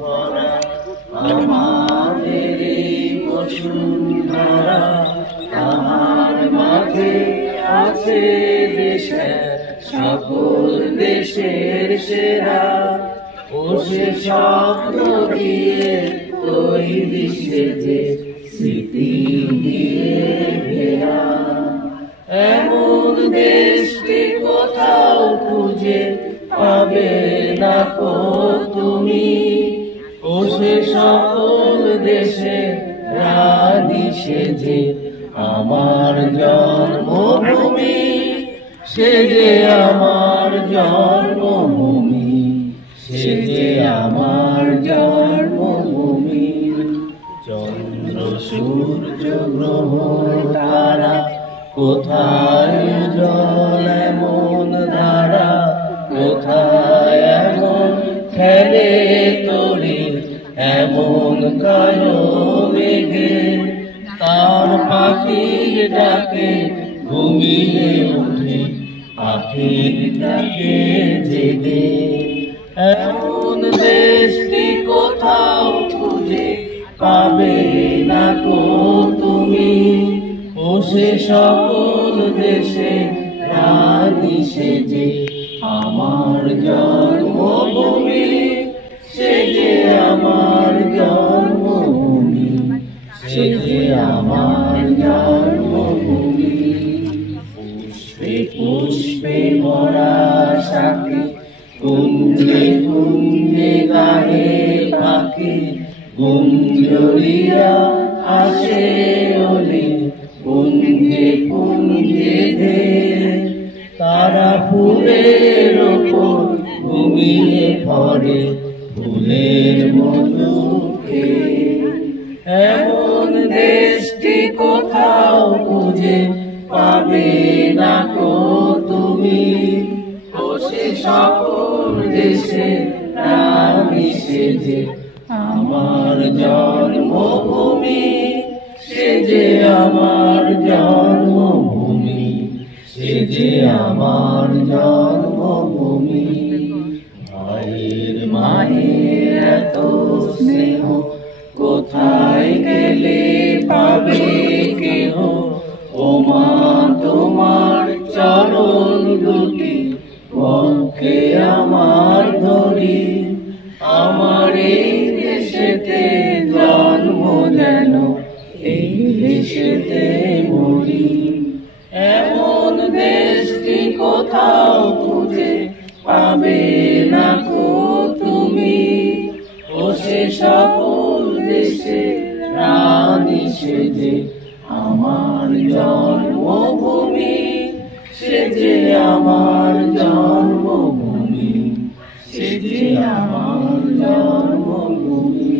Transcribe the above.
ভরা আমাদের এই বসুন্ধরা, তাহার মাঝে আছে দেশের সকল দেশের সেরা। ও সে স্বপ্ন দিয়ে তৈরি সেজে স্মৃতি দিয়ে ঘেরা, এমন দেশটি কোথাও খুঁজে পাবে না কো তুমি। ও সে সকল দেশে রানী সেজে আমার জন্মভূমি, সে যে আমার জন্মভূমি, সে যে আমার জন্মভূমি। চন্দ্র সূর্য গ্রহ তারা কোথায় জল এমন ধারা, কোথায় এমন খেলে তরি এমন কালো মেঘে। তার পাখির ডাকে ঘুমিয়ে উঠে পাখির ডাকে জেগে, এমন দেশটি কোথাও খুঁজে পাবে না কো তুমি। ও সে সকল দেশে রানী সেজে আমার জন্মভূমি, সে যে আমার জন্মভূমি, সে যে আমার জন্মভূমি। পুষ্পে পুষ্পে ভরা সাথী, কুঞ্জে কুঞ্জে গাহে পাখি, গুঞ্জরিয়া আসে ওলি কুঞ্জে কুঞ্জে ধে। তারা ফুলের ওপর ঘুমিয়ে পড়ে ফুলের মধু খেয়ে, এমন দেশটি কোথাও খুঁজে পাবে না কো তুমি। ও সে সকল দেশে রানী সেজে আমার জন্মভূমি, সে যে আমার জন্মভূমি, সে যে আমার জন্মভূমি। ভাইয়ের মায়ের এত স্নেহ কোথায় গেলে পাবে কেহ। ও মা তোমার চরণ দুটি পক্ষে আমার ধরি, আমার এই দেশেতে জন্ম যেন এই দেশেতে মরি। এমন দেশটি কোথাও খুঁজে পাবে না কো তুমি। ও সে সকল দেশে রানী সেজে আমার জন্মভূমি, সে যে আমার জন্মভূমি, সে যে আমার জন্মভূমি।